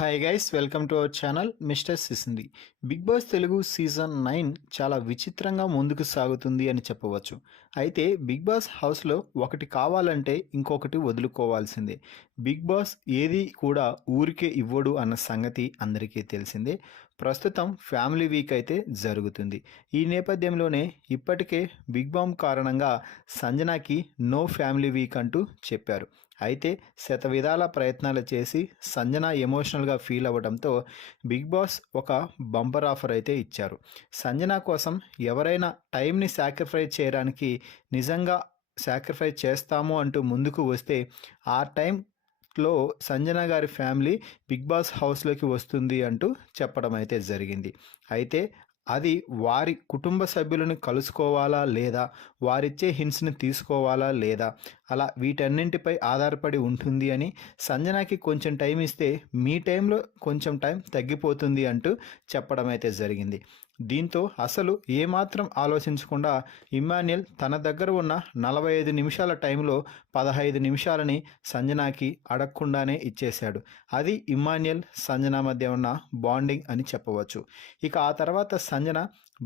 Hi guys, welcome to our channel mister సిసింది. Bigg Boss Telugu season 9 చాలా విచిత్రంగా ముందుకు సాగుతుంది అని చెప్పవచ్చు. అయితే బిగ్ బాస్ హౌస్లో ఒకటి కావాలంటే ఇంకొకటి వదులుకోవాల్సిందే. బిగ్ బాస్ ఏది కూడా ఊరికే ఇవ్వడు అన్న సంగతి అందరికీ తెలిసిందే. ప్రస్తుతం ఫ్యామిలీ వీక్ అయితే జరుగుతుంది. ఈ నేపథ్యంలోనే ఇప్పటికే బిగ్ బామ్ కారణంగా సంజనాకి నో ఫ్యామిలీ వీక్ అంటూ చెప్పారు. అయితే శతవిధాల ప్రయత్నాలు చేసి సంజన ఎమోషనల్గా ఫీల్ అవ్వడంతో బిగ్ బాస్ ఒక బంపర్ ఆఫర్ అయితే ఇచ్చారు. సంజన కోసం ఎవరైనా టైంని సాక్రిఫైస్ చేయడానికి నిజంగా సాక్రిఫైస్ చేస్తాము అంటూ ముందుకు వస్తే ఆ టైంలో సంజన గారి ఫ్యామిలీ బిగ్ బాస్ హౌస్లోకి వస్తుంది అంటూ చెప్పడం అయితే జరిగింది. అయితే అది వారి కుటుంబ సభ్యులను కలుసుకోవాలా లేదా, వారిచ్చే హింట్స్ని తీసుకోవాలా లేదా, అలా వీటన్నింటిపై ఆధారపడి ఉంటుంది అని, సంజనాకి కొంచెం టైం ఇస్తే మీ టైంలో కొంచెం టైం తగ్గిపోతుంది అంటూ చెప్పడం అయితే జరిగింది. దీంతో అసలు ఏమాత్రం ఆలోచించకుండా ఇమ్మాన్యుయల్ తన దగ్గర ఉన్న 45 నిమిషాల టైంలో 15 నిమిషాలని సంజనాకి అడగకుండానే ఇచ్చేశాడు. అది ఇమ్మాన్యుయల్ సంజన మధ్య ఉన్న బాండింగ్ అని చెప్పవచ్చు. ఇక ఆ తర్వాత సంజన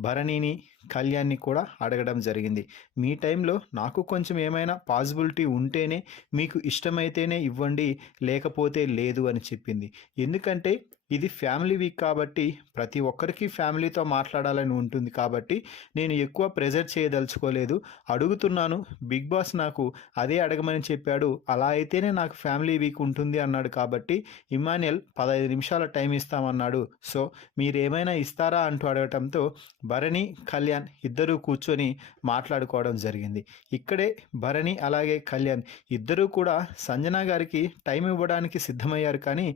భరణిని, కళ్యాణ్ని కూడా అడగడం జరిగింది. మీ టైంలో నాకు కొంచెం ఏమైనా పాసిబిలిటీ ఉంటేనే, మీకు ఇష్టమైతేనే ఇవ్వండి, లేకపోతే లేదు అని చెప్పింది. ఎందుకంటే ఇది ఫ్యామిలీ వీక్ కాబట్టి ప్రతి ఒక్కరికి ఫ్యామిలీతో మాట్లాడాలని ఉంటుంది కాబట్టి నేను ఎక్కువ ప్రెజర్ చేయదలుచుకోలేదు, అడుగుతున్నాను. బిగ్ బాస్ నాకు అదే అడగమని చెప్పాడు, అలా అయితేనే నాకు ఫ్యామిలీ వీక్ ఉంటుంది అన్నాడు. కాబట్టి ఇమ్మాన్యుయల్ 15 నిమిషాల టైం ఇస్తామన్నాడు, సో మీరేమైనా ఇస్తారా అంటూ అడగటంతో భరణి, కళ్యాణ్ ఇద్దరూ కూర్చొని మాట్లాడుకోవడం జరిగింది. ఇక్కడే భరణి అలాగే కళ్యాణ్ ఇద్దరూ కూడా సంజన గారికి టైం ఇవ్వడానికి సిద్ధమయ్యారు. కానీ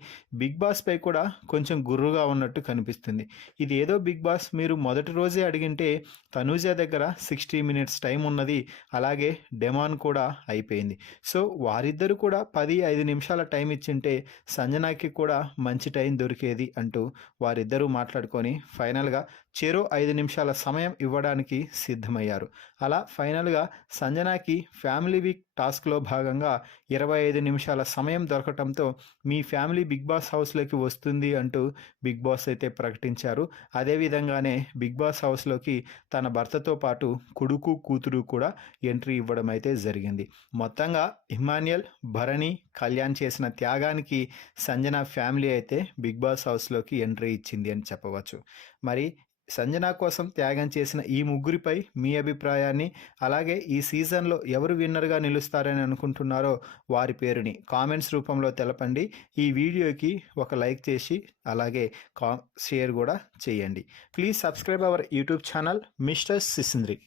బిగ్ బాస్పై కూడా కొంచెం గుర్రుగా ఉన్నట్టు కనిపిస్తుంది. ఇది ఏదో బిగ్ బాస్ మీరు మొదటి రోజే అడిగింటే తనూజ దగ్గర 60 మినిట్స్ టైం ఉన్నది, అలాగే డెమాన్ కూడా అయిపోయింది. సో వారిద్దరూ కూడా 15 నిమిషాల టైం ఇచ్చింటే సంజనాకి కూడా మంచి టైం దొరికేది అంటూ వారిద్దరూ మాట్లాడుకొని ఫైనల్గా చెరో 5 నిమిషాల సమయం ఇవ్వడానికి సిద్ధమయ్యారు. అలా ఫైనల్గా సంజనాకి ఫ్యామిలీ వీక్ టాస్క్లో భాగంగా 25 నిమిషాల సమయం దొరకటంతో మీ ఫ్యామిలీ బిగ్ బాస్ హౌస్లోకి వస్తుంది అంటూ బిగ్ బాస్ అయితే ప్రకటించారు. అదేవిధంగానే బిగ్ బాస్ హౌస్లోకి తన భర్తతో పాటు కొడుకు, కూతురు కూడా ఎంట్రీ ఇవ్వడం అయితే జరిగింది. మొత్తంగా ఇమ్మాన్యుయల్, భరణి, కళ్యాణ్ చేసిన త్యాగానికి సంజన ఫ్యామిలీ అయితే బిగ్ బాస్ హౌస్లోకి ఎంట్రీ ఇచ్చింది అని చెప్పవచ్చు. మరి సంజన కోసం త్యాగం చేసిన ఈ ముగ్గురిపై మీ అభిప్రాయాన్ని, అలాగే ఈ సీజన్లో ఎవరు విన్నర్గా నిలుస్తారని అనుకుంటున్నారో వారి పేరుని కామెంట్స్ రూపంలో తెలపండి. ఈ వీడియోకి ఒక లైక్ చేసి అలాగే షేర్ కూడా చేయండి. Please subscribe our YouTube channel mister సిసింద్రి.